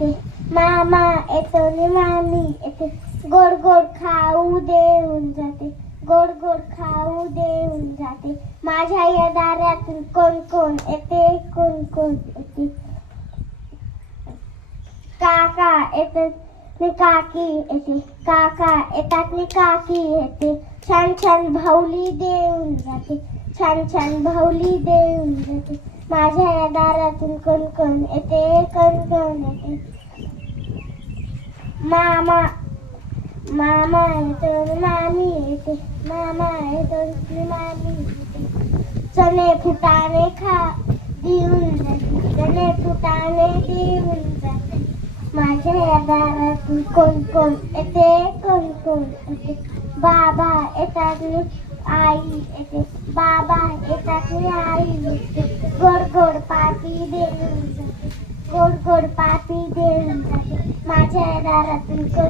येते, मामा येतो नि मामी येते, गोड गोड खाऊ देऊन जाते, गोड गोड खाऊ देऊन जाते. माझ्या या दारातून कोण कोण येते, कोण कोण येते. काका येतात नि काकी येते, काका येतात नि काकी येते. छान छान भाऊली देऊन जाते, छान छान भाऊली देऊन जाते. माझ्या या दारातून कोण कोण येते, कोण कोण येते. मामा मामा येतो मामी येते, मामा येतो मामी येते. चणे फुटाणे देऊन जाते, चणे फुटाणे देऊन जाते. माझ्या या दारातून कोण कोण येते, कोण कोण येते. बाबा येतात नि आई येते, बाबा येतात नि आई येते. गोड गोड पाटी देऊन जाते, गोड गोड पाटी देऊन जाते. माझ्या या दारातून